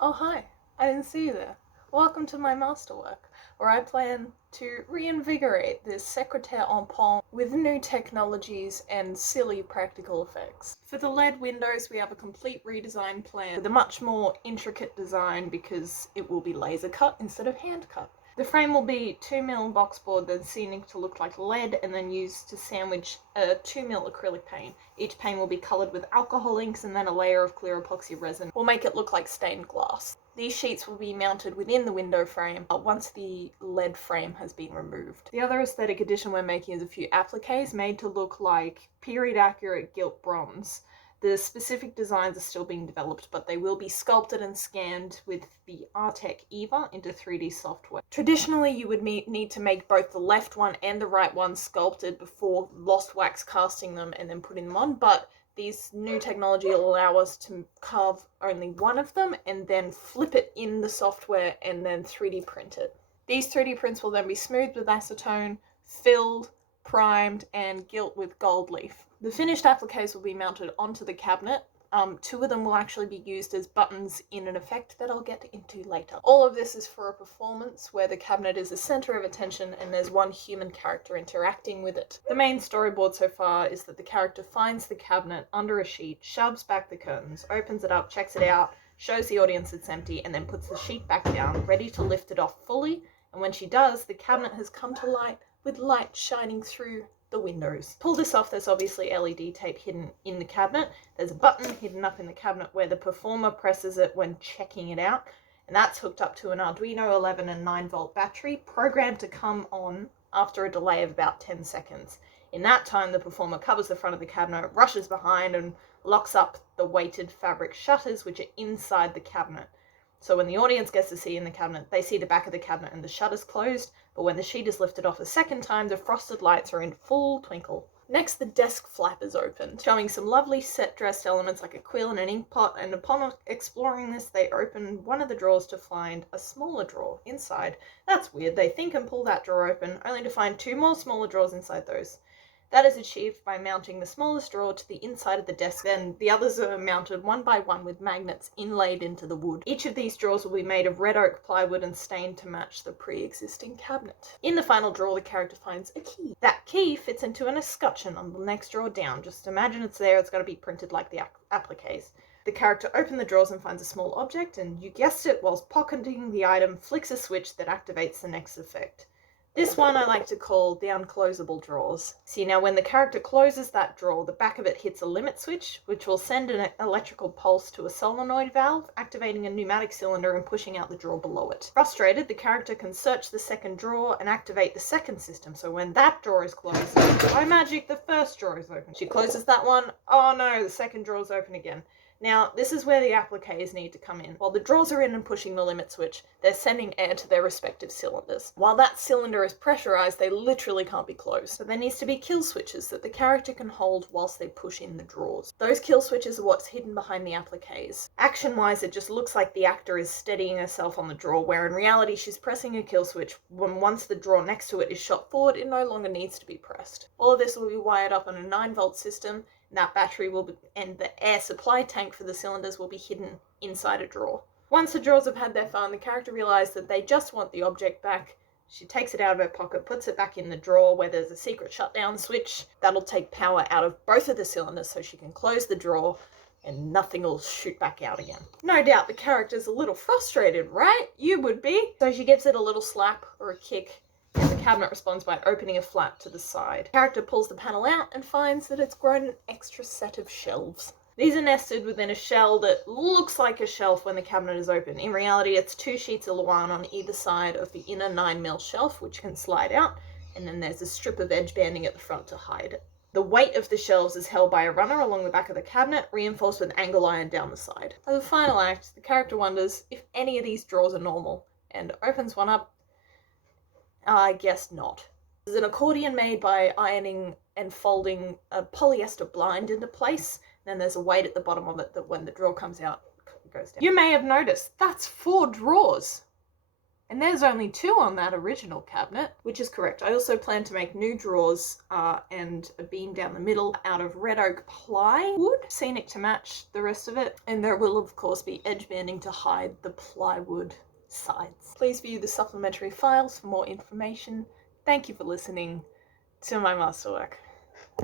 Oh hi, I didn't see you there. Welcome to my masterwork, where I plan to reinvigorate this secretaire en pont with new technologies and silly practical effects. For the LED windows, we have a complete redesign plan with a much more intricate design because it will be laser cut instead of hand cut. The frame will be 2mm boxboard that's scenic to look like lead and then used to sandwich a 2mm acrylic paint. Each pane will be coloured with alcohol inks and then a layer of clear epoxy resin will make it look like stained glass. These sheets will be mounted within the window frame once the lead frame has been removed. The other aesthetic addition we're making is a few appliques made to look like period accurate gilt bronze. The specific designs are still being developed, but they will be sculpted and scanned with the Artec Eva into 3D software. Traditionally, you would need to make both the left one and the right one sculpted before lost wax casting them and then putting them on, but these new technology will allow us to carve only one of them and then flip it in the software and then 3D print it. These 3D prints will then be smoothed with acetone, filled, primed, and gilt with gold leaf. The finished appliques will be mounted onto the cabinet. Two of them will actually be used as buttons in an effect that I'll get into later. All of this is for a performance where the cabinet is the center of attention and there's one human character interacting with it. The main storyboard so far is that the character finds the cabinet under a sheet, shoves back the curtains, opens it up, checks it out, shows the audience it's empty, and then puts the sheet back down, ready to lift it off fully. And when she does, the cabinet has come to light with light shining through the windows. Pull this off, there's obviously LED tape hidden in the cabinet. There's a button hidden up in the cabinet where the performer presses it when checking it out, and that's hooked up to an Arduino 11 and 9-volt battery programmed to come on after a delay of about 10 seconds. In that time, the performer covers the front of the cabinet, rushes behind, and locks up the weighted fabric shutters which are inside the cabinet. So when the audience gets to see in the cabinet, they see the back of the cabinet and the shutters closed, but when the sheet is lifted off a second time, the frosted lights are in full twinkle. Next, the desk flap is opened, showing some lovely set-dressed elements like a quill and an ink pot, and upon exploring this, they open one of the drawers to find a smaller drawer inside. That's weird. They think and pull that drawer open, only to find two more smaller drawers inside those. That is achieved by mounting the smallest drawer to the inside of the desk, and the others are mounted one by one with magnets inlaid into the wood. Each of these drawers will be made of red oak plywood and stained to match the pre-existing cabinet. In the final drawer, the character finds a key. That key fits into an escutcheon on the next drawer down. Just imagine it's there, it's got to be printed like the appliques. The character opens the drawers and finds a small object, and you guessed it, whilst pocketing the item, flicks a switch that activates the next effect. This one I like to call the unclosable drawers. See, now when the character closes that drawer, the back of it hits a limit switch, which will send an electrical pulse to a solenoid valve, activating a pneumatic cylinder and pushing out the drawer below it. Frustrated, the character can search the second drawer and activate the second system, so when that drawer is closed, by magic, the first drawer is open. She closes that one, oh no, the second drawer is open again. Now, this is where the appliques need to come in. While the drawers are in and pushing the limit switch, they're sending air to their respective cylinders. While that cylinder is pressurized, they literally can't be closed. So there needs to be kill switches that the character can hold whilst they push in the drawers. Those kill switches are what's hidden behind the appliques. Action-wise, it just looks like the actor is steadying herself on the drawer, where in reality she's pressing a kill switch when once the drawer next to it is shot forward, it no longer needs to be pressed. All of this will be wired up on a 9-volt system. That battery will be, and the air supply tank for the cylinders will be hidden inside a drawer. Once the drawers have had their fun, the character realizes that they just want the object back. She takes it out of her pocket, puts it back in the drawer where there's a secret shutdown switch. That'll take power out of both of the cylinders so she can close the drawer and nothing will shoot back out again. No doubt the character's a little frustrated, right? You would be. So she gives it a little slap or a kick, and the cabinet responds by opening a flap to the side. The character pulls the panel out and finds that it's grown an extra set of shelves. These are nested within a shell that looks like a shelf when the cabinet is open. In reality, it's 2 sheets of Luan on either side of the inner 9mm shelf, which can slide out, and then there's a strip of edge banding at the front to hide it. The weight of the shelves is held by a runner along the back of the cabinet, reinforced with angle iron down the side. As a final act, the character wonders if any of these drawers are normal, and opens one up. I guess not. This is an accordion made by ironing and folding a polyester blind into place. Then there's a weight at the bottom of it that when the drawer comes out, it goes down. You may have noticed, that's 4 drawers. And there's only 2 on that original cabinet, which is correct. I also plan to make new drawers and a beam down the middle out of red oak plywood, scenic to match the rest of it. And there will of course be edge banding to hide the plywood sides. Please view the supplementary files for more information. Thank you for listening to my masterwork.